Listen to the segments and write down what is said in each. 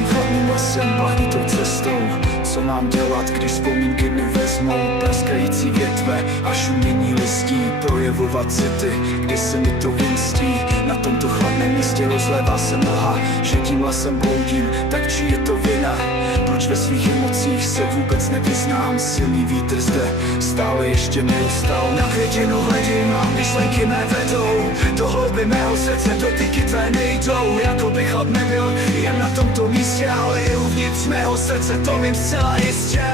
Prochází hlavním lesem, bahnitou cestou. Co mám dělat, když vzpomínky mi vezmou? Praskající větve a šumění listí, projevovat city, kdy se mi to vymstí. Na tomto chladném místě rozlévá se mlha, že tím lesem bloudím, tak či je to vina? Proč ve svých emocích se vůbec nevyznám? Silný vítr zde stále ještě neustal. Na květinu hledím a myšlenky mé vedou do hlouby mého srdce, dotyky tvé nejdou. Jako bych chlap nebyl jen na tomto místě, ale i uvnitř mého srdce, to vím zcela jistě.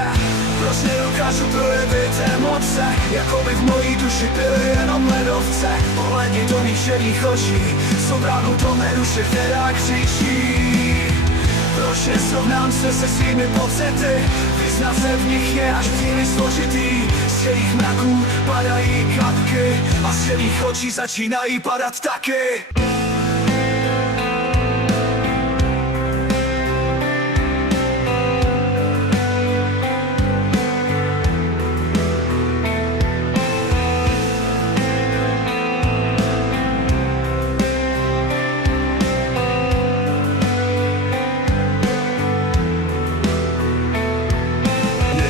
Proč nedokážu projevit emoce, jako by v mojí duši byly jenom ledovce? Pohledni do mých šedých očí, jsou bránou do mé duše, která křičí. Proč nesrovnám se se svými pocity? Vyznat se v nich je až příliš složitý. Z šedých mraků padají kapky a z šedých očí začínají padat taky.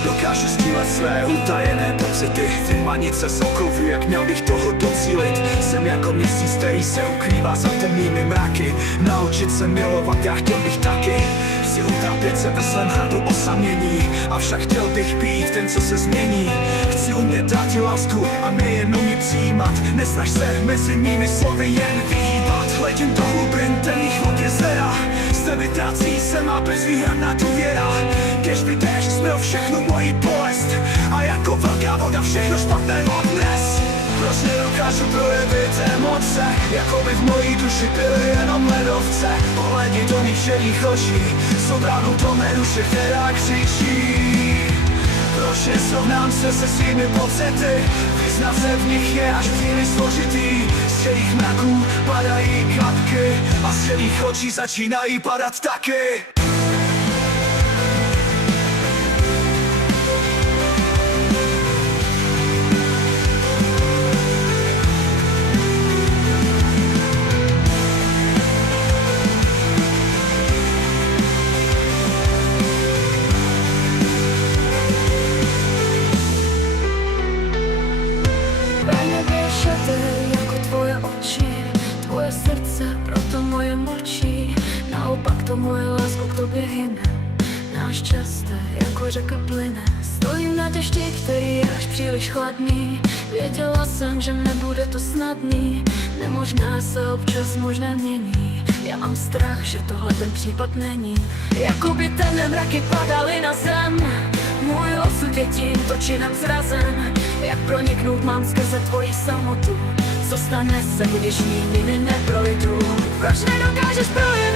Dokážu sdílet své utajené pocity, vymanice z okovy, jak měl bych toho docílit. Jsem jako měsíc, který se ukrývá za temnými mraky. Naučit se milovat, já chtěl bych taky si utápět se ve svém hradu osamění. Avšak chtěl bych být ten, co se změní. Chci umět dát ti lásku a nejenom ji přijímat. Nesnaž se mezi mými slovy jen vyhýbat. Hledím do hlubin temných vod jezera, zde vytrácí se má bezvýhradná důvěra. Kež by déšť smil všechnu moji bolest a jako velká voda všechno špatné odnes. Proč nedokážu projevit emoce, jako by v mojí duši byly jenom ledovce? Pohledni do mých šedých očí, jsou bránou do mé duše, která křičí. Proč nesrovnám se se svými pocity? Vyznat se v nich je až příliš složitý. Z šedých mraků padají kapky a z šedých očí začínají padat taky. Jako tvoje oči, tvoje srdce, proto moje mlčí. Naopak to moje lásko k tobě hyne. Náš čas jako řeka plyne. Stojím na dešti, který je až příliš chladný. Věděla jsem, že nebude to snadný. Nemožná se občas možná mění. Já mám strach, že tohle ten případ není. Jakoby temné mraky padaly na zem. Můj osud je tímto činem zrazen. Jak proniknout mám skrze tvoji samotu? Co stane se, když nikdy neprojdu? Proč nedokážeš projevit